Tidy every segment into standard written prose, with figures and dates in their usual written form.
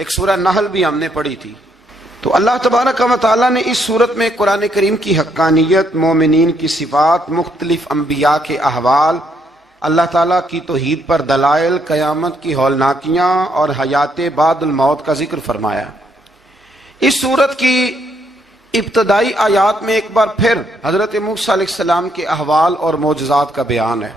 ایک سورہ نحل بھی ہم نے پڑھی تھی۔ تو اللہ تبارک و تعالیٰ نے اس صورت میں قرآن کریم کی حقانیت، مومنین کی صفات، مختلف انبیاء کے احوال، اللہ تعالیٰ کی توحید پر دلائل، قیامت کی ہولناکیاں اور حیات بعد الموت کا ذکر فرمایا۔ اس صورت کی ابتدائی آیات میں ایک بار پھر حضرت موسیٰ علیہ السلام کے احوال اور معجزات کا بیان ہے۔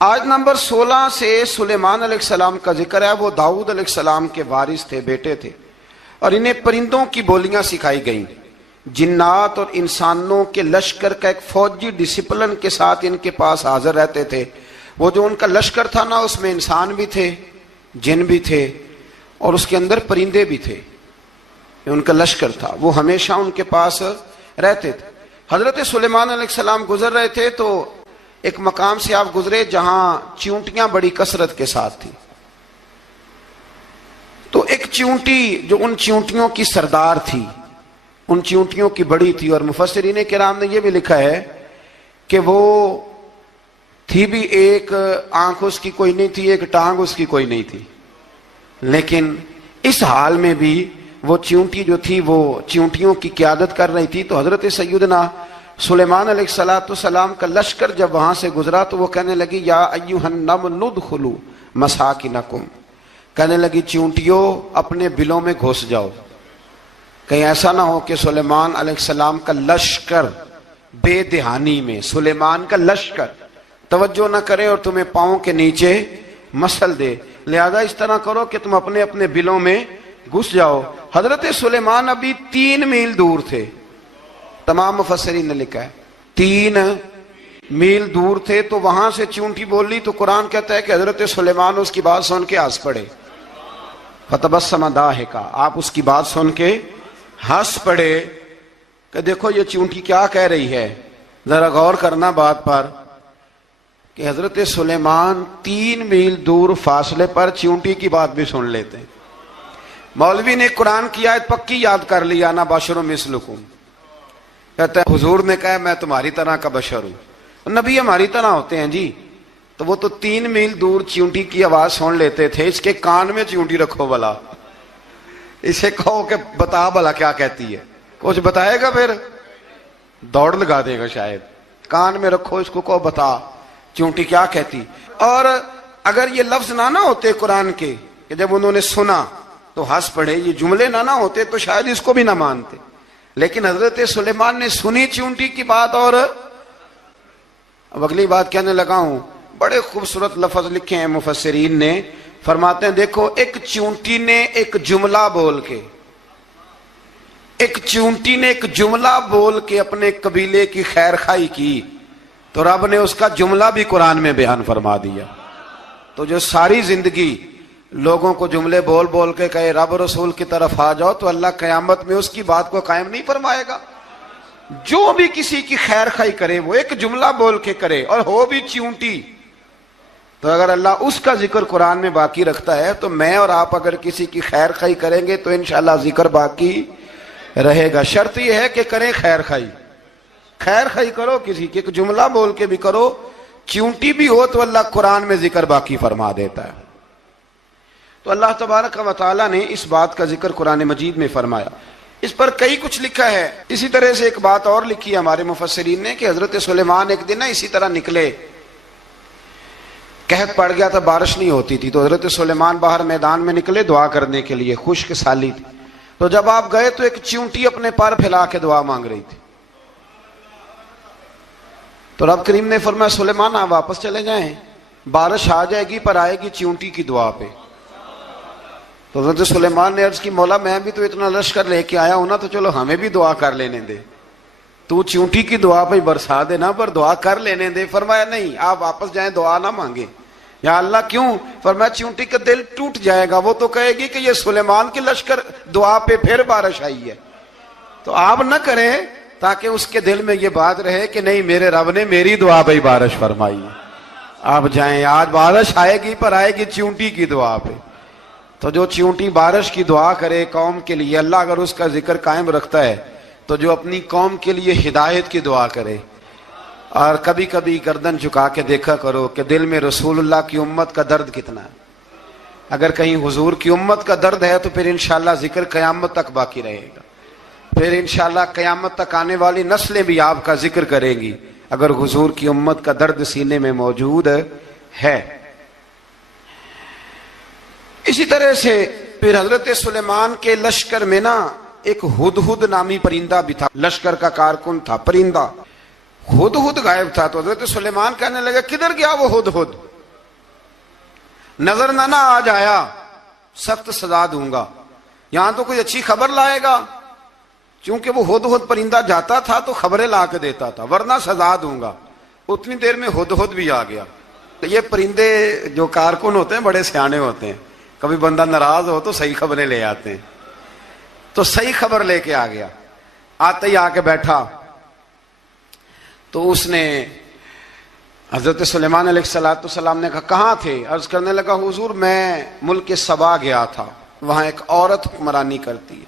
آیت نمبر 16 سے سلیمان علیہ السلام کا ذکر ہے۔ وہ داؤد علیہ السلام کے وارث تھے، بیٹے تھے، اور انہیں پرندوں کی بولیاں سکھائی گئیں۔ جنات اور انسانوں کے لشکر کا ایک فوجی ڈسپلن کے ساتھ ان کے پاس حاضر رہتے تھے۔ وہ جو ان کا لشکر تھا نا، اس میں انسان بھی تھے، جن بھی تھے، اور اس کے اندر پرندے بھی تھے۔ ان کا لشکر تھا، وہ ہمیشہ ان کے پاس رہتے تھے۔ حضرت سلیمان علیہ السلام گزر رہے تھے تو ایک مقام سے آپ گزرے جہاں چیونٹیاں بڑی کثرت کے ساتھ تھیں۔ تو ایک چیونٹی جو ان چیونٹیوں کی سردار تھی، ان چیونٹیوں کی بڑی تھی، اور مفسرین کرام نے یہ بھی لکھا ہے کہ وہ تھی بھی، ایک آنکھ اس کی کوئی نہیں تھی، ایک ٹانگ اس کی کوئی نہیں تھی، لیکن اس حال میں بھی وہ چیونٹی جو تھی وہ چیونٹیوں کی قیادت کر رہی تھی۔ تو حضرت سیدنا سلیمان علیہ السلام کا لشکر جب وہاں سے گزرا تو وہ کہنے لگی یا ایھا النمل ادخلوا مساکنکم، کہنے لگی چیونٹیوں اپنے بلوں میں گھس جاؤ، کہیں ایسا نہ ہو کہ سلیمان علیہ السلام کا لشکر بے دہانی میں، سلیمان کا لشکر توجہ نہ کرے اور تمہیں پاؤں کے نیچے مسل دے، لہذا اس طرح کرو کہ تم اپنے اپنے بلوں میں گھس جاؤ۔ حضرت سلیمان ابھی 3 میل دور تھے، تمام مفسرین نے لکھا ہے 3 میل دور تھے، تو وہاں سے چیونٹی بولی تو قرآن کہتا ہے کہ حضرت سلیمان اس کی بات سن کے ہنس پڑے، فتبسم ضاحکا، آپ اس کی بات سن کے ہنس پڑے کہ دیکھو یہ چیونٹی کیا کہہ رہی ہے، ذرا غور کرنا بات پر کہ حضرت سلیمان 3 میل دور فاصلے پر چیونٹی کی بات بھی سن لیتے ہیں۔ مولوی نے قرآن کی آیت پکی یاد کر لی، انا بشر مثلکم، کہتا ہے حضور نے کہا میں تمہاری طرح کا بشر ہوں، نبی ہماری طرح ہوتے ہیں جی، تو وہ تو 3 میل دور چیونٹی کی آواز سن لیتے تھے، اس کے کان میں چیونٹی رکھو بلا، اسے کہو کہ بتا بلا کیا کہتی ہے، کچھ بتائے گا پھر دوڑ لگا دے گا شاید، کان میں رکھو اس کو، کہو بتا چیونٹی کیا کہتی۔ اور اگر یہ لفظ نہ ہوتے قرآن کے کہ جب انہوں نے سنا تو ہنس پڑے، یہ جملے نہ ہوتے تو شاید اس کو بھی نہ مانتے، لیکن حضرت سلیمان نے سنی چیونٹی کی بات، اور اب اگلی بات کہنے لگا ہوں، بڑے خوبصورت لفظ لکھے ہیں مفسرین نے، فرماتے ہیں دیکھو ایک چیونٹی نے ایک جملہ بول کے، ایک چیونٹی نے ایک جملہ بول کے اپنے قبیلے کی خیر خواہی کی تو رب نے اس کا جملہ بھی قرآن میں بیان فرما دیا۔ تو جو ساری زندگی لوگوں کو جملے بول بول کے کہے رب رسول کی طرف آ جاؤ، تو اللہ قیامت میں اس کی بات کو قائم نہیں فرمائے گا۔ جو بھی کسی کی خیر خواہی کرے وہ ایک جملہ بول کے کرے، اور ہو بھی چیونٹی، تو اگر اللہ اس کا ذکر قرآن میں باقی رکھتا ہے تو میں اور آپ اگر کسی کی خیر خواہی کریں گے تو انشاءاللہ ذکر باقی رہے گا۔ شرط یہ ہے کہ کریں خیر خواہی، خیر خواہی کرو کسی کی، ایک جملہ بول کے بھی کرو، چیونٹی بھی ہو تو اللہ قرآن میں ذکر باقی فرما دیتا ہے۔ تو اللہ تبارک و تعالیٰ نے اس بات کا ذکر قرآن مجید میں فرمایا، اس پر کئی کچھ لکھا ہے۔ اسی طرح سے ایک بات اور لکھی ہے ہمارے مفسرین نے کہ حضرت سلیمان ایک دن اسی طرح نکلے، قحط پڑ گیا تھا، بارش نہیں ہوتی تھی، تو حضرت سلیمان باہر میدان میں نکلے دعا کرنے کے لیے، خشک سالی تھی، تو جب آپ گئے تو ایک چیونٹی اپنے پر پھیلا کے دعا مانگ رہی تھی، تو رب کریم نے فرمایا سلیمان آپ واپس چلے جائیں، بارش آ جائے گی پر آئے گی چیونٹی کی دعا پہ۔ تو حضرت سلیمان نے عرض کی مولا میں بھی تو اتنا لشکر لے کے آیا ہوں نا، تو چلو ہمیں بھی دعا کر لینے دے، تو چیونٹی کی دعا پہ برسا دینا پر دعا کر لینے دے۔ فرمایا نہیں آپ واپس جائیں، دعا نہ مانگیں۔ یا اللہ کیوں؟ فرمایا چیونٹی کا دل ٹوٹ جائے گا، وہ تو کہے گی کہ یہ سلیمان کی لشکر دعا پہ پھر بارش آئی ہے، تو آپ نہ کریں تاکہ اس کے دل میں یہ بات رہے کہ نہیں میرے رب نے میری دعا پہ بارش فرمائی ہے۔ آپ جائیں، آج بارش آئے گی پر آئے گی چیونٹی کی دعا پہ۔ تو جو چیونٹی بارش کی دعا کرے قوم کے لیے، اللہ اگر اس کا ذکر قائم رکھتا ہے تو جو اپنی قوم کے لیے ہدایت کی دعا کرے، اور کبھی کبھی گردن جھکا کے دیکھا کرو کہ دل میں رسول اللہ کی امت کا درد کتنا ہے۔ اگر کہیں حضور کی امت کا درد ہے تو پھر انشاءاللہ ذکر قیامت تک باقی رہے گا، پھر انشاءاللہ قیامت تک آنے والی نسلیں بھی آپ کا ذکر کریں گی اگر حضور کی امت کا درد سینے میں موجود ہے۔ اسی طرح سے پھر حضرت سلیمان کے لشکر میں نا ایک ہدہد نامی پرندہ بھی تھا، لشکر کا کارکن تھا پرندہ۔ ہدہد غائب تھا تو حضرت سلیمان کہنے لگا کدھر گیا وہ ہدہد؟ نظر نہ آ جایا سخت سزا دوں گا، یہاں تو کوئی اچھی خبر لائے گا، چونکہ وہ ہدہد پرندہ جاتا تھا تو خبریں لا کے دیتا تھا، ورنہ سزا دوں گا۔ اتنی دیر میں ہدہد بھی آ گیا۔ تو یہ پرندے جو کارکن ہوتے ہیں بڑے سیانے ہوتے ہیں، کبھی بندہ ناراض ہو تو صحیح خبریں لے آتے ہیں، تو صحیح خبر لے کے آ گیا۔ آتے ہی آ کے بیٹھا تو اس نے حضرت سلیمان علیہ السلام نے کہا کہاں تھے؟ عرض کرنے لگا حضور میں ملک سبا گیا تھا، وہاں ایک عورت حکمرانی کرتی ہے،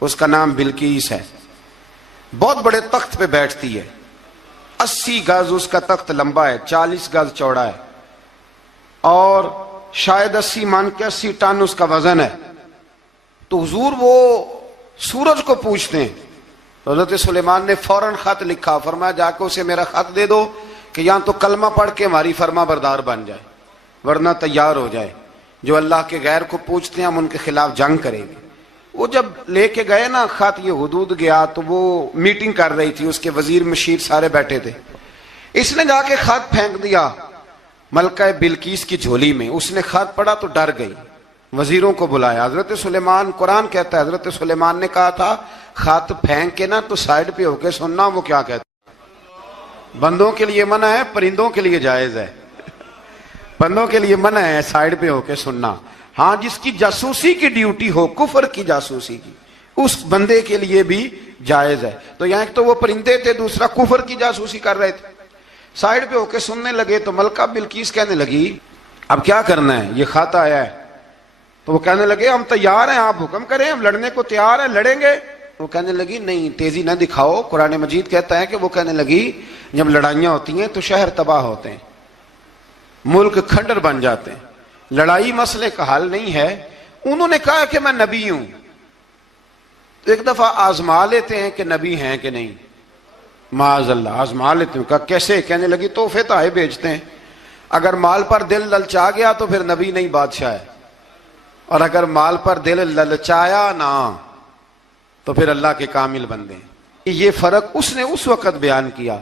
اس کا نام بلقیس ہے، بہت بڑے تخت پہ بیٹھتی ہے، 80 گز اس کا تخت لمبا ہے، 40 گز چوڑا ہے، اور شاید 80 من کے 80 ٹن اس کا وزن ہے۔ تو حضور وہ سورج کو پوچھتے ہیں، تو حضرت سلیمان نے فوراً خط لکھا، فرمایا جا کے اسے میرا خط دے دو کہ یہاں تو کلمہ پڑھ کے ہماری فرما بردار بن جائے، ورنہ تیار ہو جائے، جو اللہ کے غیر کو پوچھتے ہیں ہم ان کے خلاف جنگ کریں گے۔ وہ جب لے کے گئے نا خط، یہ حدود گیا تو وہ میٹنگ کر رہی تھی، اس کے وزیر مشیر سارے بیٹھے تھے، اس نے جا کے خط پھینک دیا ملکہ بلقیس کی جھولی میں۔ اس نے خط پڑھا تو ڈر گئی، وزیروں کو بلایا۔ حضرت سلیمان، قرآن کہتا ہے حضرت سلیمان نے کہا تھا خط پھینک کے نا تو سائڈ پہ ہو کے سننا وہ کیا کہتا ہے۔ بندوں کے لیے منع ہے، پرندوں کے لیے جائز ہے۔ بندوں کے لیے منع ہے سائڈ پہ ہو کے سننا، ہاں جس کی جاسوسی کی ڈیوٹی ہو، کفر کی جاسوسی کی، اس بندے کے لیے بھی جائز ہے۔ تو یہاں ایک تو وہ پرندے تھے، دوسرا کفر کی جاسوسی کر رہے تھے، سائڈ پہ ہو کے سننے لگے۔ تو ملکہ بلقیس کہنے لگی اب کیا کرنا ہے، یہ خط آیا ہے۔ تو وہ کہنے لگے ہم تیار ہیں، آپ حکم کریں، ہم لڑنے کو تیار ہیں، لڑیں گے۔ وہ کہنے لگی نہیں تیزی نہ دکھاؤ، قرآن مجید کہتا ہے کہ وہ کہنے لگی جب لڑائیاں ہوتی ہیں تو شہر تباہ ہوتے ہیں، ملک کھنڈر بن جاتے ہیں، لڑائی مسئلے کا حل نہیں ہے۔ انہوں نے کہا کہ میں نبی ہوں، تو ایک دفعہ آزما لیتے ہیں کہ نبی ہیں کہ نہیں، معاذ اللہ آزما لیتے ہیں۔ کہا کیسے؟ کہنے لگی تحفے تحائف بھیجتے ہیں، اگر مال پر دل للچا گیا تو پھر نبی نہیں بادشاہ ہے، اور اگر مال پر دل للچایا نہ تو پھر اللہ کے کامل بندے ہیں۔ یہ فرق اس نے اس وقت بیان کیا۔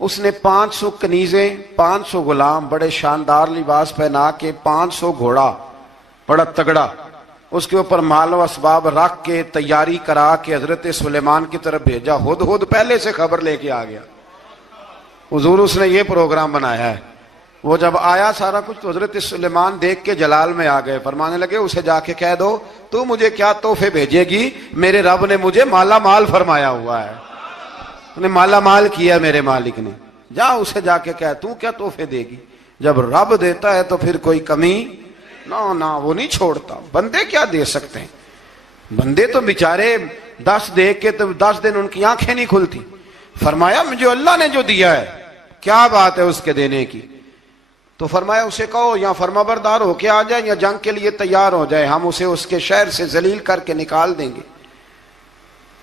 اس نے 500 کنیزیں، 500 غلام، بڑے شاندار لباس پہنا کے، 500 گھوڑا بڑا تگڑا، اس کے اوپر مال و اسباب رکھ کے تیاری کرا کے حضرت سلیمان کی طرف بھیجا۔ ہدہد پہلے سے خبر لے کے آ گیا، حضور اس نے یہ پروگرام بنایا ہے۔ وہ جب آیا سارا کچھ تو حضرت سلیمان دیکھ کے جلال میں آ گئے، فرمانے لگے اسے جا کے کہہ دو تو مجھے کیا تحفے بھیجے گی، میرے رب نے مجھے مالا مال فرمایا ہوا ہے، انہیں مالا مال کیا میرے مالک نے، جا اسے جا کے کہہ تو کیا تحفے دے گی۔ جب رب دیتا ہے تو پھر کوئی کمی نہ وہ نہیں چھوڑتا۔ بندے کیا دے سکتے ہیں، بندے تو بیچارے 10 دے کے تو 10 دن ان کی آنکھیں نہیں کھلتی۔ فرمایا مجھے اللہ نے جو دیا ہے کیا بات ہے اس کے دینے کی، تو فرمایا اسے کہو یا فرما بردار ہو کے آ جائے یا جنگ کے لیے تیار ہو جائے، ہم اسے اس کے شہر سے ذلیل کر کے نکال دیں گے۔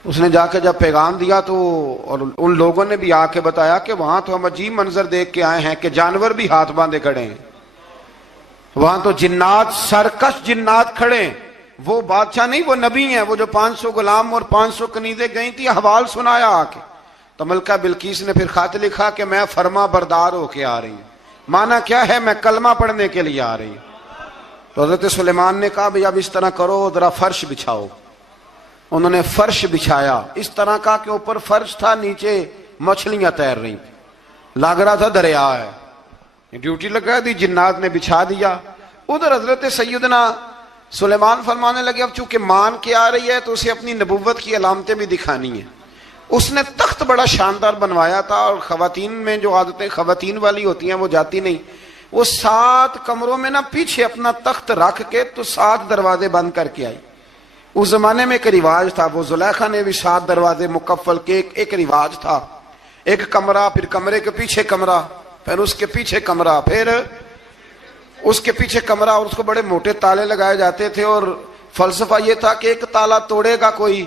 اس نے جا کے جب پیغام دیا تو اور ان لوگوں نے بھی آ کے بتایا کہ وہاں تو ہم عجیب منظر دیکھ کے آئے ہیں کہ جانور بھی ہاتھ باندھے کھڑے ہیں، وہاں تو جنات، سرکش جنات کھڑے ہیں، وہ بادشاہ نہیں وہ نبی ہیں۔ وہ جو 500 غلام اور 500 کنیزیں گئی تھی، حوال سنایا آ کے۔ تو ملکہ بلقیس نے پھر خط لکھا کہ میں فرما بردار ہو کے آ رہی ہوں۔ مانا کیا ہے، میں کلمہ پڑھنے کے لیے آ رہی ہوں۔ تو حضرت سلیمان نے کہا بھئی اب اس طرح کرو، ذرا فرش بچھاؤ۔ انہوں نے فرش بچھایا، اس طرح کا کہ اوپر فرش تھا، نیچے مچھلیاں تیر رہی تھیں، لگ رہا تھا دریا ہے۔ ڈیوٹی لگا دی، جنات نے بچھا دیا۔ ادھر حضرت سیدنا سلیمان فرمانے لگے اب چونکہ مان کے آ رہی ہے تو اسے اپنی نبوت کی علامتیں بھی دکھانی ہیں۔ اس نے تخت بڑا شاندار بنوایا تھا، اور خواتین میں جو عادتیں خواتین والی ہوتی ہیں وہ جاتی نہیں، وہ 7 کمروں میں نا پیچھے اپنا تخت رکھ کے تو 7 دروازے بند کر کے آئی۔ اس زمانے میں ایک رواج تھا، وہ زلیخا نے بھی 7 دروازے مکفل کے ایک رواج تھا، ایک کمرہ، پھر کمرے کے پیچھے کمرہ، پھر اس کے پیچھے کمرہ، پھر اس کے پیچھے کمرہ اور اس کو بڑے موٹے تالے لگائے جاتے تھے، اور فلسفہ یہ تھا کہ ایک تالا توڑے گا کوئی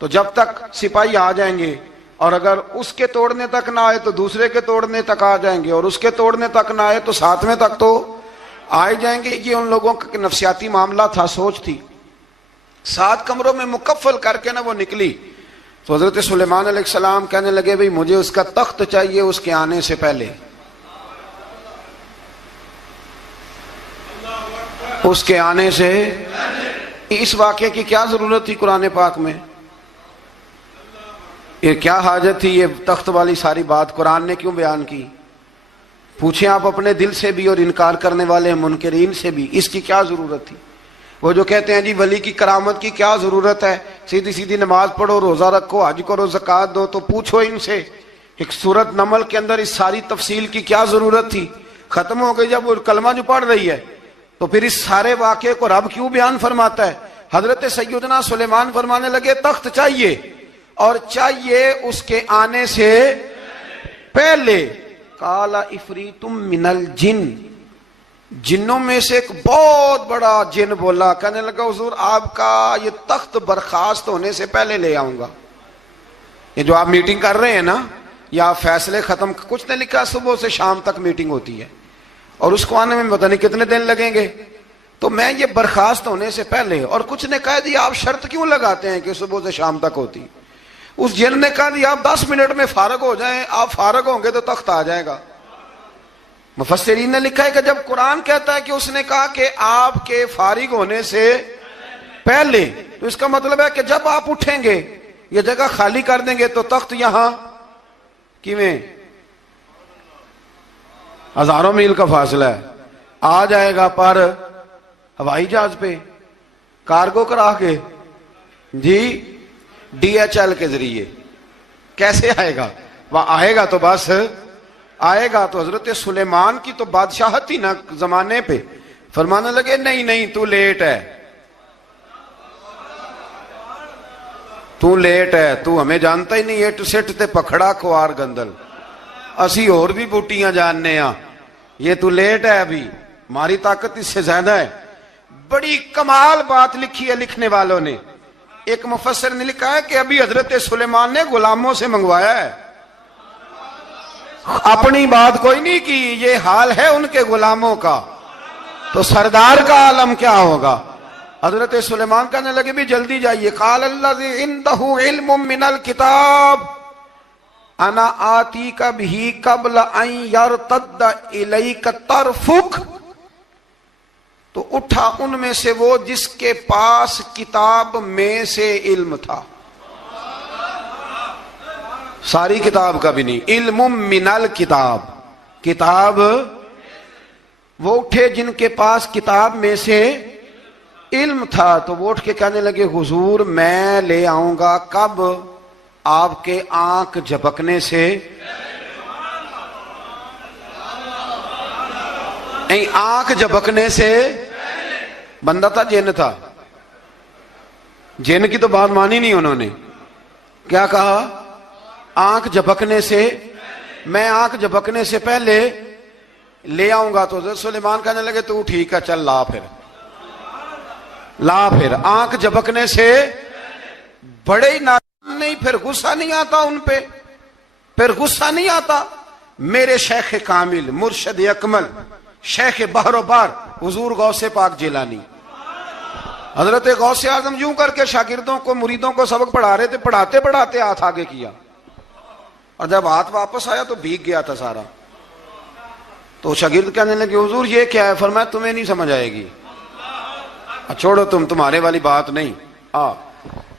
تو جب تک سپاہی آ جائیں گے، اور اگر اس کے توڑنے تک نہ آئے تو دوسرے کے توڑنے تک آ جائیں گے، اور اس کے توڑنے تک نہ آئے تو ساتویں تک تو آئے جائیں گے۔ یہ ان لوگوں کا نفسیاتی معاملہ تھا، سوچ تھی۔ 7 کمروں میں مکفل کر کے وہ نکلی تو حضرت سلیمان علیہ السلام کہنے لگے بھئی مجھے اس کا تخت چاہیے اس کے آنے سے پہلے، اس کے آنے سے۔ اس واقعے کی کیا ضرورت تھی قرآن پاک میں؟ یہ کیا حاجت تھی یہ تخت والی ساری بات قرآن نے کیوں بیان کی؟ پوچھیں آپ اپنے دل سے بھی اور انکار کرنے والے منکرین سے بھی، اس کی کیا ضرورت تھی؟ وہ جو کہتے ہیں جی ولی کی کرامت کی کیا ضرورت ہے، سیدھی سیدھی نماز پڑھو، روزہ رکھو، حج کرو، زکوٰۃ دو، تو پوچھو ان سے ایک سورت نمل کے اندر اس ساری تفصیل کی کیا ضرورت تھی؟ ختم ہو گئی جب وہ کلمہ جو پڑھ رہی ہے، تو پھر اس سارے واقعے کو رب کیوں بیان فرماتا ہے؟ حضرت سیدنا سلیمان فرمانے لگے تخت چاہیے، اور چاہیے اس کے آنے سے پہلے۔ قال عفریت من الجن، جنوں میں سے ایک بہت بڑا جن بولا، کہنے لگا حضور آپ کا یہ تخت برخاست ہونے سے پہلے لے آؤں گا۔ یہ جو آپ میٹنگ کر رہے ہیں نا، یا فیصلے ختم، کچھ نے لکھا صبح سے شام تک میٹنگ ہوتی ہے اور اس کو آنے میں پتہ نہیں کتنے دن لگیں گے، تو میں یہ برخاست ہونے سے پہلے، اور کچھ نے کہا جی آپ شرط کیوں لگاتے ہیں کہ صبح سے شام تک ہوتی؟ اس جن نے کہا جی آپ 10 منٹ میں فارغ ہو جائیں، آپ فارغ ہوں گے تو تخت آ جائے گا۔ مفسرین نے لکھا ہے کہ جب قرآن کہتا ہے کہ اس نے کہا کہ آپ کے فارغ ہونے سے پہلے، تو اس کا مطلب ہے کہ جب آپ اٹھیں گے، یہ جگہ خالی کر دیں گے تو تخت یہاں کیویں ہزاروں میل کا فاصلہ ہے آ جائے گا، پر ہوائی جہاز پہ کارگو کرا کے، جی DHL کے ذریعے کیسے آئے گا؟ وہ آئے گا تو بس آئے گا۔ تو حضرت سلیمان کی تو بادشاہت تھی نا زمانے پہ، فرمانے لگے نہیں نہیں تو لیٹ ہے، تو لیٹ ہے، تو ہمیں جانتا ہی نہیں، ایٹ سٹ تے پکھڑا کوار گندل، اسی اور بھی بوٹیاں جاننے ہاں، یہ تو لیٹ ہے، ابھی ہماری طاقت اس سے زیادہ ہے۔ بڑی کمال بات لکھی ہے لکھنے والوں نے۔ ایک مفسر نے لکھا ہے کہ ابھی حضرت سلیمان نے غلاموں سے منگوایا ہے، اپنی بات کوئی نہیں کی، یہ حال ہے ان کے غلاموں کا، تو سردار کا عالم کیا ہوگا؟ حضرت سلیمان کہنے لگے بھی جلدی جائیے۔ قال الذی عنده علم من الکتاب انا آتیک بہ قبل ان یرتد الیک طرفک، تو اٹھا ان میں سے وہ جس کے پاس کتاب میں سے علم تھا، ساری کتاب کا بھی نہیں، علم من الکتاب، کتاب، وہ اٹھے جن کے پاس کتاب میں سے علم تھا، تو وہ اٹھ کے کہنے لگے حضور میں لے آؤں گا، کب؟ آپ کے آنکھ جھپکنے سے، آنکھ جھپکنے سے، بندہ تھا جن تھا، جن کی تو بات مانی نہیں انہوں نے، کیا کہا؟ آنکھ جھپکنے سے، میں آنکھ جھپکنے سے پہلے لے آؤں گا۔ تو حضرت سلیمان کہنے لگے تو ٹھیک ہے، چل لا پھر، لا پھر، آنکھ جھپکنے سے بڑے ہی نہیں، پھر غصہ نہیں آتا ان پہ، پھر غصہ نہیں آتا۔ میرے شیخ کامل، مرشد اکمل، شیخ بحر و بار، حضور غوث پاک جیلانی، حضرت غوث اعظم یوں کر کے شاگردوں کو، مریدوں کو سبق پڑھا رہے تھے، پڑھاتے پڑھاتے ہاتھ آگے کیا، اور جب ہاتھ واپس آیا تو بھیگ گیا تھا سارا۔ تو شاگرد کہنے لگے حضور یہ کیا ہے؟ فرمایا تمہیں نہیں سمجھ آئے گی، چھوڑو تمہارے والی بات نہیں،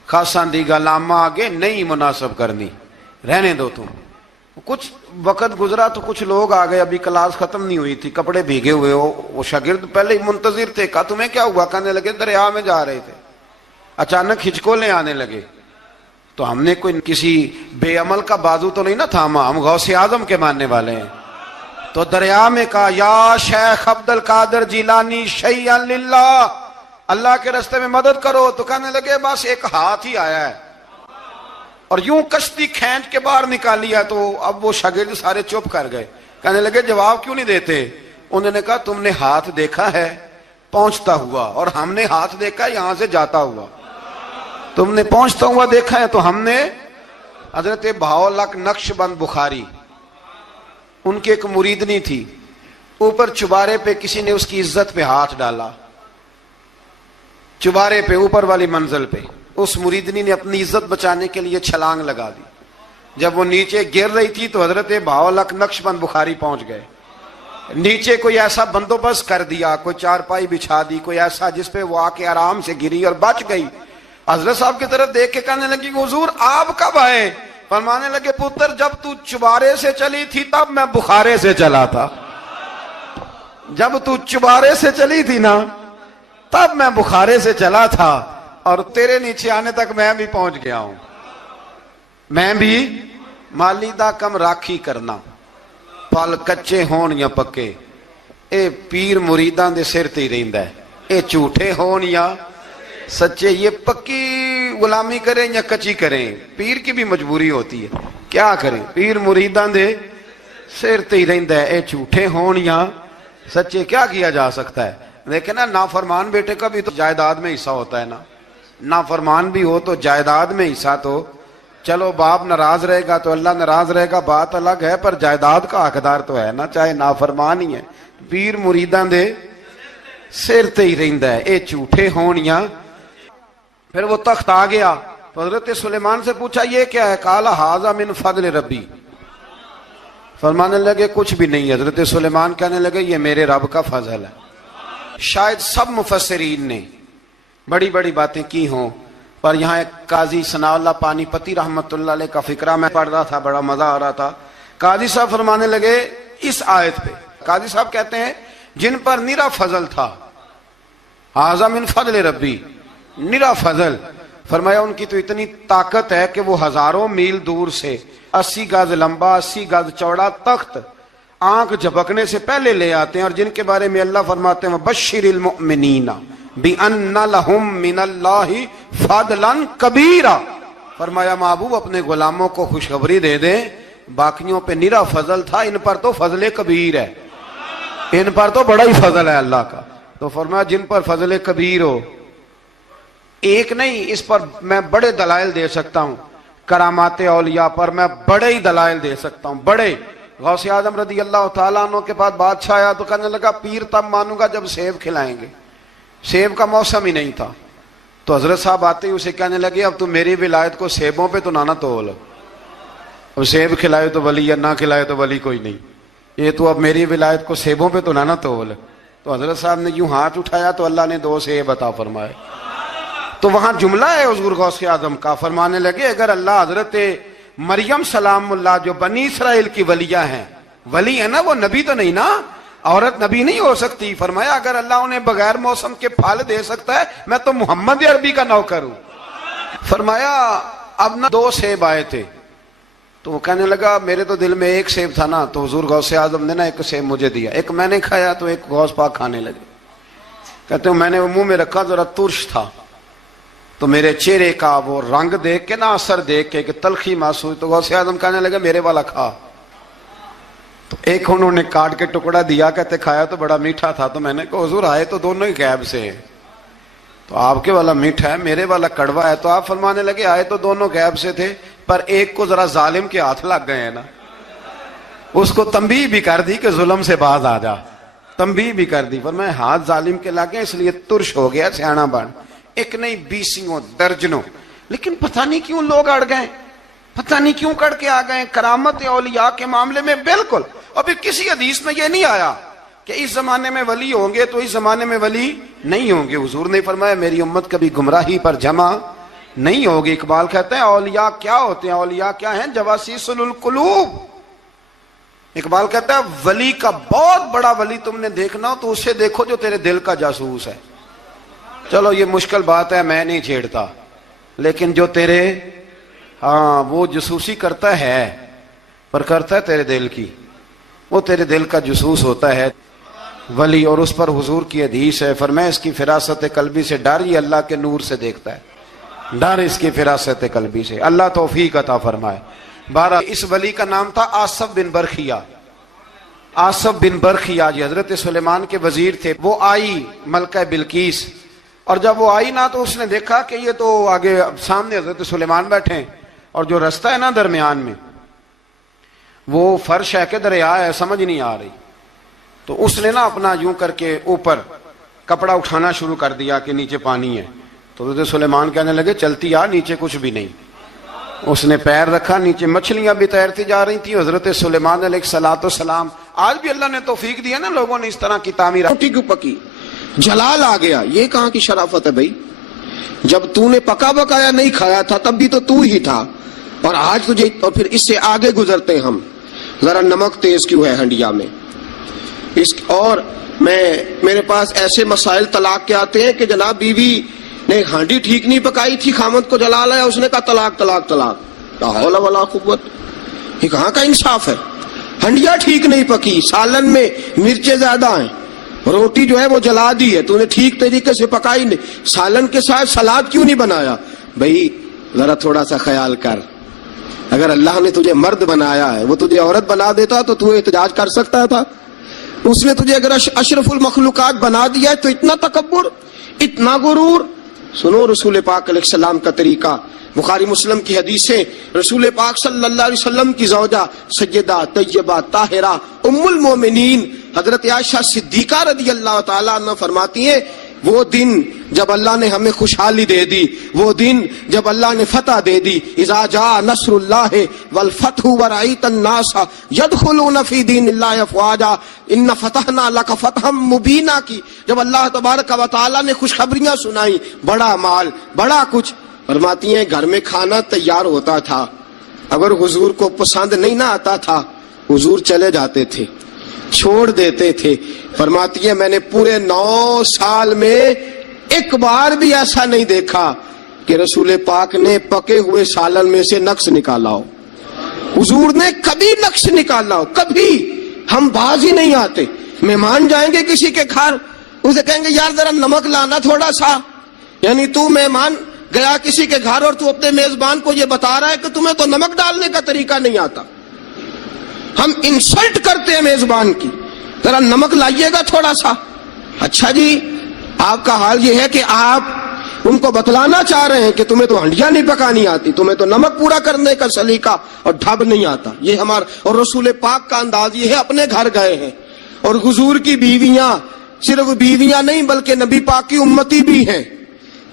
خاصاں دی گل آما آگے نہیں مناسب کرنی، رہنے دو تم۔ کچھ وقت گزرا تو کچھ لوگ آ گئے، ابھی کلاس ختم نہیں ہوئی تھی، کپڑے بھیگے ہوئے ہو، وہ شاگرد پہلے ہی منتظر تھے، کہا تمہیں کیا ہوا؟ کہنے لگے دریا میں جا رہے تھے، اچانک ہچکولیں آنے لگے، تو ہم نے کوئی کسی بے عمل کا بازو تو نہیں نہ تھاما، ہم غوث اعظم کے ماننے والے ہیں، تو دریا میں کہا یا شیخ عبد القادر جیلانی شیئا للہ، اللہ کے راستے میں مدد کرو۔ تو کہنے لگے بس ایک ہاتھ ہی آیا ہے، اور یوں کشتی کھینچ کے باہر نکالی ہے۔ تو اب وہ شاگرد سارے چپ کر گئے، کہنے لگے جواب کیوں نہیں دیتے؟ انہوں نے کہا تم نے ہاتھ دیکھا ہے پہنچتا ہوا اور ہم نے ہاتھ دیکھا یہاں سے جاتا ہوا. تم نے پہنچتا ہوا دیکھا ہے تو ہم نے. حضرت بہاؤالحق نقشبند بخاری ان کی ایک مریدنی تھی, اوپر چبارے پہ کسی نے اس کی عزت پہ ہاتھ ڈالا, چبارے پہ اوپر والی منزل پہ. اس مریدنی نے اپنی عزت بچانے کے لیے چھلانگ لگا دی. جب وہ نیچے گر رہی تھی تو حضرت بہاؤالحق نقشبند بخاری پہنچ گئے. نیچے کوئی ایسا بندوبست کر دیا, کوئی چارپائی بچھا دی, کوئی ایسا جس پہ وہ آ کے آرام سے گری اور بچ گئی. حضرت صاحب کی طرف دیکھ کے کہنے لگی حضور آپ کب آئے؟ فرمانے لگے پتر جب تو چبارے سے چلی تھی تب میں بخارے سے چلا تھا. جب تو چبارے سے چلی تھی نا تب میں بخارے سے چلا تھا, اور تیرے نیچے آنے تک میں بھی پہنچ گیا ہوں. میں بھی مالی دا کم راکھی کرنا, پھل کچے ہون یا پکے, اے پیر مریداں دے سر تے ہی رہندا ہے. اے جھوٹے ہون یا سچے, یہ پکی غلامی کریں یا کچی کریں, پیر کی بھی مجبوری ہوتی ہے. کیا کریں, پیر مریداں دے سر تے ہی رہندا ہے. اے جھوٹے ہون یا سچے, کیا کیا جا سکتا ہے. لیکن نا نافرمان بیٹے کا بھی تو جائیداد میں حصہ ہوتا ہے نا. نافرمان بھی ہو تو جائیداد میں حصہ تو, چلو باپ ناراض رہے گا تو اللہ ناراض رہے گا, بات الگ ہے, پر جائیداد کا حقدار تو ہے نا, چاہے نافرمان ہی ہے. پیر مریداں دے سر تے ہی رہندا ہے. اے جھوٹے ہون یا. پھر وہ تخت آ گیا تو حضرت سلیمان سے پوچھا یہ کیا ہے؟ قال ھذا من فضل ربی. فرمانے لگے کچھ بھی نہیں. حضرت سلیمان کہنے لگے یہ میرے رب کا فضل ہے. شاید سب مفسرین نے بڑی بڑی باتیں کی ہوں, پر یہاں ایک قاضی ثناء اللہ پانی پتی رحمت اللہ علیہ کا فقرہ میں پڑھ رہا تھا, بڑا مزہ آ رہا تھا. قاضی صاحب فرمانے لگے اس آیت پہ, قاضی صاحب کہتے ہیں جن پر نرا فضل تھا, ھذا من فضل ربی, نرا فضل. فرمایا ان کی تو اتنی طاقت ہے کہ وہ ہزاروں میل دور سے 80 گز لمبا 80 گز چوڑا تخت آنکھ جھپکنے سے پہلے لے آتے ہیں, اور جن کے بارے میں اللہ فرماتے ہیں بشر المؤمنین بِأَنَّ لَهُم مِّنَ اللَّهِ فَضْلًا كَبِيرًا. فرمایا محبوب اپنے غلاموں کو خوشخبری دے دیں, باقیوں پہ نرا فضل تھا, ان پر تو فضل کبیر ہے, ان پر تو بڑا ہی فضل ہے اللہ کا. تو فرمایا جن پر فضل کبیر ہو, ایک نہیں, اس پر میں بڑے دلائل دے سکتا ہوں. کرامات اولیاء پر میں بڑے ہی دلائل دے سکتا ہوں, بڑے. غوث اعظم رضی اللہ تعالیٰ عنہ کے بعد بادشاہ آیا تو کہنے لگا پیر تب مانوں گا جب سیب کھلائیں گے. سیب کا موسم ہی نہیں تھا. تو حضرت صاحب آتے ہی اسے کہنے لگے اب تو میری ولایت کو سیبوں پہ تو نہ تول, اب سیب کھلائے تو ولی یا نہ کھلائے تو ولی کوئی نہیں, یہ تو اب میری ولایت کو سیبوں پہ تو نہ تول. تو حضرت صاحب نے یوں ہاتھ اٹھایا تو اللہ نے 2 سیب عطا فرمائے. تو وہاں جملہ ہے حضور غوث اعظم کا, فرمانے لگے اگر اللہ حضرت مریم سلام اللہ جو بنی اسرائیل کی ولیہ ہیں, ولی ہے نا, وہ نبی تو نہیں نا, عورت نبی نہیں ہو سکتی. فرمایا اگر اللہ انہیں بغیر موسم کے پھل دے سکتا ہے, میں تو محمد عربی کا نوکر ہوں. فرمایا اب نہ 2 سیب آئے تھے, تو وہ کہنے لگا میرے تو دل میں 1 سیب تھا نا, تو حضور غوث اعظم نے نا 1 سیب مجھے دیا, 1 میں نے کھایا تو 1 غوث پاک کھانے لگے. کہتے ہیں میں نے وہ منہ میں رکھا, ذرا ترش تھا, تو میرے چہرے کا وہ رنگ دیکھ کے نا, اثر دیکھ کے کہ تلخی محسوس, تو غوث اعظم کہنے لگے میرے والا کھا. تو 1 انہوں نے کاٹ کے ٹکڑا دیا, کہتے کھایا تو بڑا میٹھا تھا. تو میں نے کہا حضور آئے تو دونوں ہی غیب سے ہیں, تو آپ کے والا میٹھا ہے میرے والا کڑوا ہے. تو آپ فرمانے لگے آئے تو دونوں غیب سے تھے, پر ایک کو ذرا ظالم کے ہاتھ لگ گئے ہیں نا, اس کو تنبیہ بھی کر دی کہ ظلم سے باز آ جا, تنبیہ بھی کر دی. فرمایا ہاتھ ظالم کے لگے اس لیے ترش ہو گیا, سیانا بن. 1 نہیں 20 درجنوں. لیکن پتہ نہیں کیوں لوگ اڑ گئے, پتہ نہیں کیوں کڑ کے آ گئے کرامت اولیاء کے معاملے میں. بالکل ابھی کسی حدیث میں یہ نہیں آیا کہ اس زمانے میں ولی ہوں گے تو اس زمانے میں ولی نہیں ہوں گے. حضور نے فرمایا میری امت کبھی گمراہی پر جمع نہیں ہوگی. اقبال کہتے ہیں اولیاء کیا ہوتے ہیں, اولیاء کیا ہیں, جواسیس القلوب. اقبال کہتا ہے ولی کا بہت بڑا ولی تم نے دیکھنا ہو تو اسے دیکھو جو تیرے دل کا جاسوس ہے. چلو یہ مشکل بات ہے, میں نہیں چھیڑتا, لیکن جو تیرے وہ جاسوسی کرتا ہے, پر کرتا ہے تیرے دل کی, وہ تیرے دل کا جاسوس ہوتا ہے ولی. اور اس پر حضور کی حدیث ہے, فرمایا اس کی فراست قلبی سے ڈر, یہ اللہ کے نور سے دیکھتا ہے, ڈر اس کی فراست قلبی سے. اللہ توفیق عطا فرمائے. 12 اس ولی کا نام تھا آصف بن برخیہ. آصف بن برخیا جی حضرت سلیمان کے وزیر تھے، وہ آئی ملکہ بلقیس، اور جب وہ آئی نا تو اس نے دیکھا کہ یہ تو آگے سامنے حضرت سلیمان بیٹھے ہیں، اور جو رستہ ہے نا درمیان میں وہ فرش ہے کہ دریا ہے سمجھ نہیں آ رہی، تو اس نے نا اپنا یوں کر کے اوپر کپڑا اٹھانا شروع کر دیا کہ نیچے پانی ہے، تو حضرت سلیمان کہنے لگے چلتی آ، نیچے کچھ بھی نہیں۔ اس نے پیر رکھا، نیچے مچھلیاں بھی تیرتی جا رہی تھی۔ حضرت سلیمان علیہ الصلوۃ والسلام، آج بھی اللہ نے توفیق دیا نا لوگوں نے اس طرح کی تعمیر، روٹی کیوں پکی، جلال آ گیا۔ یہ کہاں کی شرافت ہے بھائی؟ جب تو نے پکا بکایا نہیں کھایا تھا تب بھی تو ہی تھا، اور آج تجھے، اور پھر اس سے آگے گزرتے ہم، ذرا نمک تیز کیوں ہے ہنڈیا میں اور میرے پاس ایسے مسائل طلاق کے آتے ہیں کہ جناب بیوی نے ہانڈی ٹھیک نہیں پکائی تھی، خامد کو جلال آیا، اس نے کہا طلاق طلاق طلاق، لا حول ولا قوت۔ یہ کہاں کا انصاف ہے؟ ہنڈیا ٹھیک نہیں پکی، سالن میں مرچیں زیادہ ہیں، روٹی جو ہے وہ جلا دی ہے، تو نے ٹھیک طریقے سے پکائی نہیں، سالن کے ساتھ سلاد کیوں نہیں بنایا؟ بھائی ذرا تھوڑا سا خیال کر، اگر اللہ نے تجھے مرد بنایا ہے، وہ تجھے عورت بنا دیتا تو تو احتجاج کر سکتا تھا؟ اس نے تجھے اگر اشرف المخلوقات بنا دیا ہے تو اتنا تکبر، اتنا غرور۔ سنو رسول پاک علیہ السلام کا طریقہ، بخاری مسلم کی حدیثیں، رسول پاک صلی اللہ علیہ وسلم کی زوجہ سیدہ طیبہ طاہرہ ام المومنین حضرت عائشہ صدیقہ رضی اللہ تعالیٰ عنہ فرماتی ہیں، وہ دن جب اللہ نے ہمیں خوشحالی دے دی، وہ دن جب اللہ نے فتح دے دی، اذا جاء نصر اللہ والفتح ورأیت الناس یدخلون فی دین اللہ افواجا ان فتحنا لک فتحا مبینا کی، جب اللہ تبارک و تعالیٰ نے خوشخبریاں سنائی، بڑا مال بڑا کچھ، فرماتی ہیں گھر میں کھانا تیار ہوتا تھا، اگر حضور کو پسند نہیں نہ آتا تھا حضور چلے جاتے تھے، چھوڑ دیتے تھے۔ فرماتی ہے میں نے پورے 9 سال میں ایک بار بھی ایسا نہیں دیکھا کہ رسول پاک نے پکے ہوئے سالن میں سے نقص نکالا ہو، حضور نے کبھی نقص نکالا ہو، کبھی۔ ہم باز ہی نہیں آتے، مہمان جائیں گے کسی کے گھر، اسے کہیں گے یار ذرا نمک لانا تھوڑا سا، یعنی تو مہمان گیا کسی کے گھر اور تو اپنے میزبان کو یہ بتا رہا ہے کہ تمہیں تو نمک ڈالنے کا طریقہ نہیں آتا۔ ہم انسلٹ کرتے ہیں میزبان کی، ذرا نمک لائیے گا تھوڑا سا۔ اچھا جی، آپ کا حال یہ ہے کہ آپ ان کو بتلانا چاہ رہے ہیں کہ تمہیں تو ہنڈیاں نہیں پکانی آتی، تمہیں تو نمک پورا کرنے کا سلیقہ اور ڈھب نہیں آتا۔ یہ ہمارا اور رسول پاک کا انداز یہ ہے، اپنے گھر گئے ہیں اور حضور کی بیویاں صرف بیویاں نہیں بلکہ نبی پاک کی امتی بھی ہیں،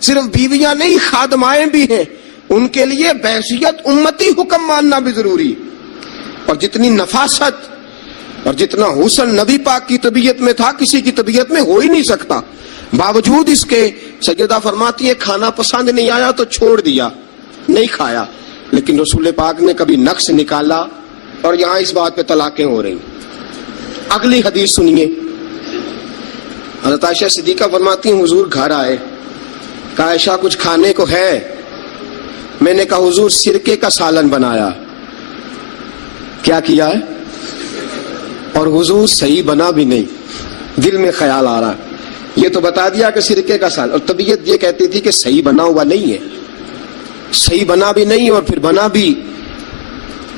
صرف بیویاں نہیں خادمائیں بھی ہیں، ان کے لیے بحیثیت امتی حکم ماننا بھی ضروری۔ اور جتنی نفاست اور جتنا حسن نبی پاک کی طبیعت میں تھا کسی کی طبیعت میں ہو ہی نہیں سکتا، باوجود اس کے سیدہ فرماتی ہے کھانا پسند نہیں آیا تو چھوڑ دیا، نہیں کھایا، لیکن رسول پاک نے کبھی نقص نکالا۔ اور یہاں اس بات پہ طلاقیں ہو رہی۔ اگلی حدیث سنیے، حضرت عائشہ صدیقہ فرماتی ہیں حضور گھر آئے، کہا عائشہ کچھ کھانے کو ہے؟ میں نے کہا حضور سرکے کا سالن بنایا۔ کیا کیا ہے؟ اور حضور صحیح بنا بھی نہیں، دل میں خیال آ رہا، یہ تو بتا دیا کہ سرکے کا سالن، اور طبیعت یہ کہتی تھی کہ صحیح بنا ہوا نہیں ہے، صحیح بنا بھی نہیں اور پھر بنا بھی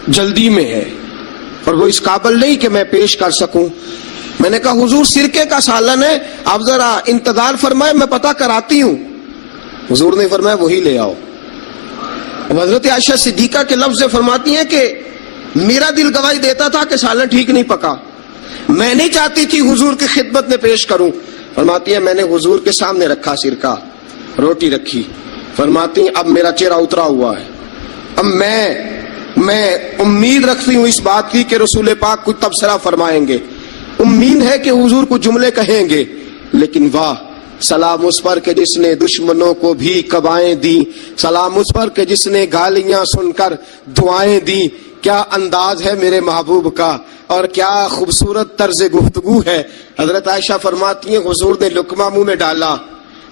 جلدی میں ہے، اور وہ اس قابل نہیں کہ میں پیش کر سکوں۔ میں نے کہا حضور سرکے کا سالن ہے، آپ ذرا انتظار فرمائے میں پتہ کراتی ہوں۔ حضور نے فرمایا وہی لے آؤ۔ اب حضرت عائشہ صدیقہ کے لفظ سے فرماتی ہیں کہ میرا دل گواہی دیتا تھا کہ سالن ٹھیک نہیں پکا، میں نہیں چاہتی تھی حضور کی خدمت میں پیش کروں۔ فرماتی ہے میں نے حضور کے سامنے رکھا سرکہ، روٹی رکھی، فرماتی ہیں اب میرا چہرہ اترا ہوا ہے، اب میں امید رکھتی ہوں اس بات کی کہ رسول پاک کچھ تبصرہ فرمائیں گے، امید ہے کہ حضور کچھ جملے کہیں گے، لیکن واہ سلام اس پر کہ جس نے دشمنوں کو بھی قبائیں دی، سلام اس پر کہ جس نے گالیاں سن کر دعائیں دی۔ کیا انداز ہے میرے محبوب کا اور کیا خوبصورت طرز گفتگو ہے۔ حضرت عائشہ فرماتی ہیں حضور نے لقمہ منہ میں ڈالا،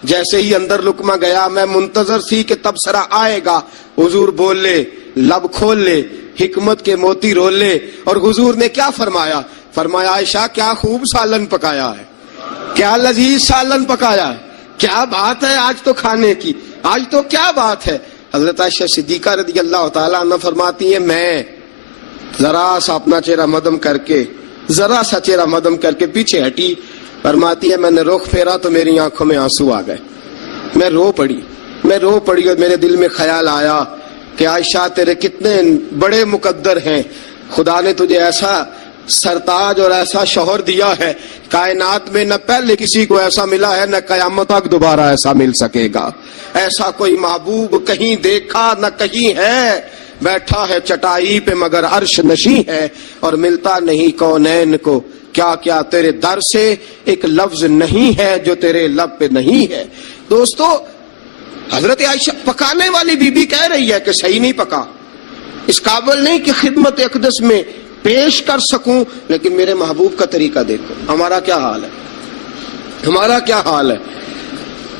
جیسے ہی اندر لقمہ گیا میں منتظر تھی کہ تبصرہ آئے گا، حضور بول لے، لب کھول لے، حکمت کے موتی رول لے، اور حضور نے کیا فرمایا؟ فرمایا عائشہ کیا خوب سالن پکایا ہے، کیا لذیذ سالن پکایا ہے، کیا بات ہے آج تو کھانے کی، آج تو کیا بات ہے۔ حضرت عائشہ صدیقہ رضی اللہ تعالیٰ عنہ فرماتی ہیں میں ذرا سا اپنا چہرہ مدم کر کے ذرا سا چہرہ مدم کر کے پیچھے ہٹی. فرماتی ہے میں نے رخ پھیرا تو میری آنکھوں میں آنسو آ گئے. میں رو پڑی اور میرے دل میں خیال آیا کہ عائشہ تیرے کتنے بڑے مقدر ہیں. خدا نے تجھے ایسا سرتاج اور ایسا شوہر دیا ہے, کائنات میں نہ پہلے کسی کو ایسا ملا ہے, نہ قیامت تک دوبارہ ایسا مل سکے گا. ایسا کوئی محبوب کہیں دیکھا نہ کہیں ہے. بیٹھا ہے چٹائی پہ مگر عرش نشیں ہے, اور ملتا نہیں کونین کو کیا کیا تیرے در سے ایک لفظ نہیں ہے جو تیرے لب پہ نہیں ہے. دوستو, حضرت عائشہ پکانے والی بی بی کہہ رہی ہے کہ صحیح نہیں پکا, اس قابل نہیں کہ خدمت اقدس میں پیش کر سکوں, لیکن میرے محبوب کا طریقہ دیکھو. ہمارا کیا حال ہے.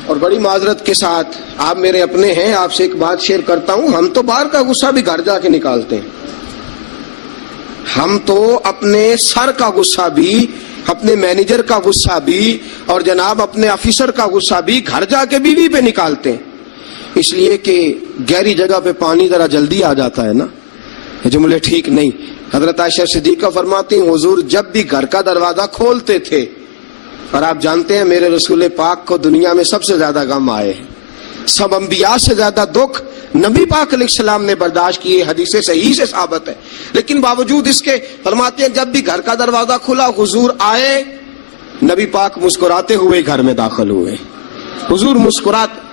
اور بڑی معذرت کے ساتھ, آپ میرے اپنے ہیں, آپ سے ایک بات شیئر کرتا ہوں. ہم تو باہر کا غصہ بھی گھر جا کے نکالتے ہیں. ہم تو اپنے سر کا غصہ بھی, اپنے مینیجر کا غصہ بھی, اور جناب اپنے آفیسر کا غصہ بھی گھر جا کے بیوی پہ نکالتے ہیں. اس لیے کہ گہری جگہ پہ پانی ذرا جلدی آ جاتا ہے نا. یہ جملے ٹھیک نہیں. حضرت عائشہ صدیقہ فرماتی ہیں حضور جب بھی گھر کا دروازہ کھولتے تھے, اور آپ جانتے ہیں میرے رسول پاک کو دنیا میں سب سے زیادہ غم آئے ہیں, سب انبیاء سے زیادہ دکھ نبی پاک علیہ السلام نے برداشت کیے, حدیث صحیح سے ثابت ہے. لیکن باوجود اس کے فرماتے ہیں جب بھی گھر کا دروازہ کھلا حضور آئے, نبی پاک مسکراتے ہوئے گھر میں داخل ہوئے. حضور مسکراتے.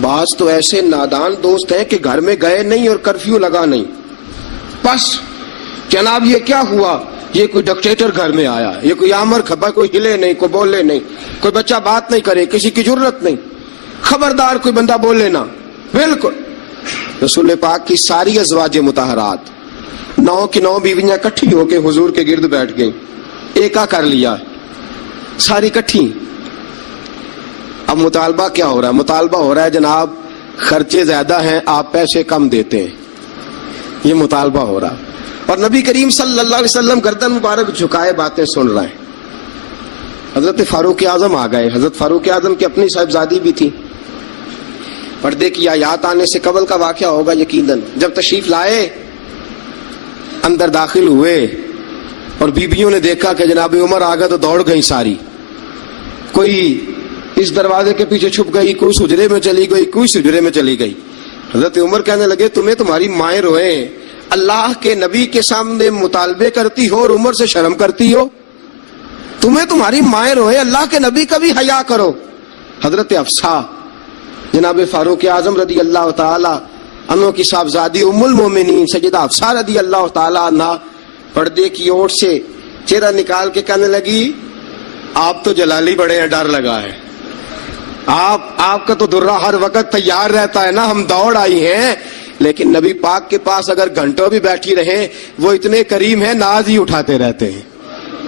بعض تو ایسے نادان دوست ہیں کہ گھر میں گئے نہیں اور کرفیو لگا نہیں, بس جناب یہ کیا ہوا, یہ کوئی ڈکٹیٹر گھر میں آیا, یہ کوئی آمر کھپا, کوئی ہلے نہیں, کوئی بولے نہیں, کوئی بچہ بات نہیں کرے, کسی کی جرت نہیں, خبردار کوئی بندہ بولے نہ. بالکل رسول پاک کی ساری ازواج مطہرات 9 کی 9 بیویاں کٹھی ہو کے حضور کے گرد بیٹھ گئیں, ایکا کر لیا ساری کٹھی. اب مطالبہ کیا ہو رہا ہے؟ مطالبہ ہو رہا ہے جناب خرچے زیادہ ہیں, آپ پیسے کم دیتے ہیں. یہ مطالبہ ہو رہا. اور نبی کریم صلی اللہ علیہ وسلم گردن مبارک جھکائے باتیں سن رہے ہیں. حضرت فاروق اعظم آ گئے. حضرت فاروق اعظم کی اپنی صاحبزادی بھی تھی. پردے کی آیات آنے سے قبل کا واقعہ ہوگا یقیناً. جب تشریف لائے, اندر داخل ہوئے, اور بیبیوں نے دیکھا کہ جناب عمر آ گئے تو دوڑ گئی ساری. کوئی اس دروازے کے پیچھے چھپ گئی, کوئی سجرے میں چلی گئی, کوئی سجرے میں چلی گئی. حضرت عمر کہنے لگے تمہیں تمہاری مائیں روئیں, اللہ کے نبی کے سامنے مطالبے کرتی ہو اور عمر سے شرم کرتی ہو. تمہیں تمہاری مائیں روئیں, اللہ کے نبی کا بھی حیا کرو. حضرت حفصہ جناب فاروق اعظم رضی اللہ تعالی عنہ کی صاحبزادی ام المومنین سیدہ حفصہ رضی اللہ تعالی عنہ پردے کی اوٹ سے چہرہ نکال کے کہنے لگی آپ تو جلالی بڑے ہیں, ڈر لگا ہے. آپ کا تو درہ ہر وقت تیار رہتا ہے نا, ہم دوڑ آئی ہیں. لیکن نبی پاک کے پاس اگر گھنٹوں بھی بیٹھی رہیں, وہ اتنے کریم ہیں, ناز ہی اٹھاتے رہتے ہیں.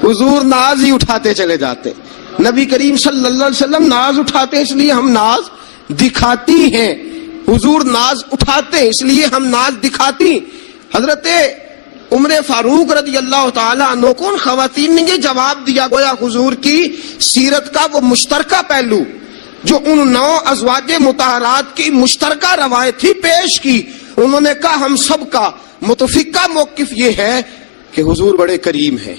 حضور ناز ہی اٹھاتے چلے جاتے. نبی کریم صلی اللہ علیہ وسلم ناز اٹھاتے ہیں, اس لیے ہم ناز دکھاتی ہیں. حضور ناز اٹھاتے اس لیے ہم ناز دکھاتی. حضرت عمر فاروق رضی اللہ تعالی عنہ کو خواتین نے یہ جواب دیا, گویا حضور کی سیرت کا وہ مشترکہ پہلو جو ان 9 ازواج مطہرات کی مشترکہ روایت ہی پیش کی. انہوں نے کہا ہم سب کا متفقہ موقف یہ ہے کہ حضور بڑے کریم ہیں,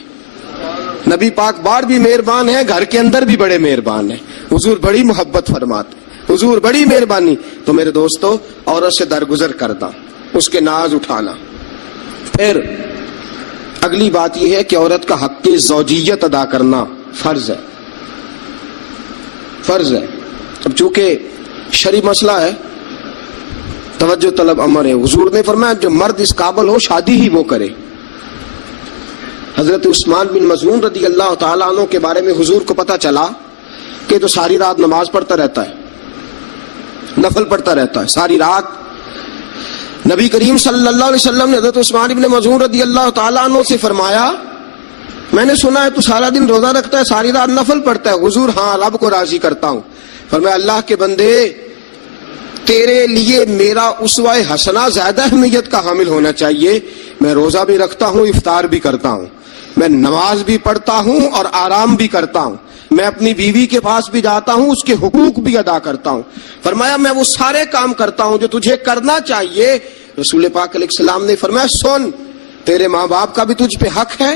نبی پاک باہر بھی مہربان ہیں, گھر کے اندر بھی بڑے مہربان ہیں. حضور بڑی محبت فرماتے, حضور بڑی مہربانی. تو میرے دوستو, عورت سے درگزر کرنا, اس کے ناز اٹھانا. پھر اگلی بات یہ ہے کہ عورت کا حق زوجیت ادا کرنا فرض ہے. فرض ہے. اب چونکہ شرعی مسئلہ ہے, توجہ طلب امر ہے. حضور نے فرمایا جو مرد اس قابل ہو شادی ہی وہ کرے. حضرت عثمان بن مظعون رضی اللہ تعالیٰ عنہ کے بارے میں حضور کو پتا چلا کہ تو ساری رات نماز پڑھتا رہتا ہے, نفل پڑھتا رہتا ہے ساری رات. نبی کریم صلی اللہ علیہ وسلم نے حضرت عثمان بن مظعون رضی اللہ تعالیٰ عنہ سے فرمایا میں نے سنا ہے تو سارا دن روزہ رکھتا ہے, ساری رات نفل پڑھتا ہے. حضور ہاں, رب کو راضی کرتا ہوں. فرمایا اللہ کے بندے, تیرے لیے میرا اسوہ حسنہ زیادہ اہمیت کا حامل ہونا چاہیے. میں روزہ بھی رکھتا ہوں, افطار بھی کرتا ہوں, میں نماز بھی پڑھتا ہوں اور آرام بھی کرتا ہوں, میں اپنی بیوی کے پاس بھی جاتا ہوں, اس کے حقوق بھی ادا کرتا ہوں. فرمایا میں وہ سارے کام کرتا ہوں جو تجھے کرنا چاہیے. رسول پاک علیہ السلام نے فرمایا سن, تیرے ماں باپ کا بھی تجھ پہ حق ہے,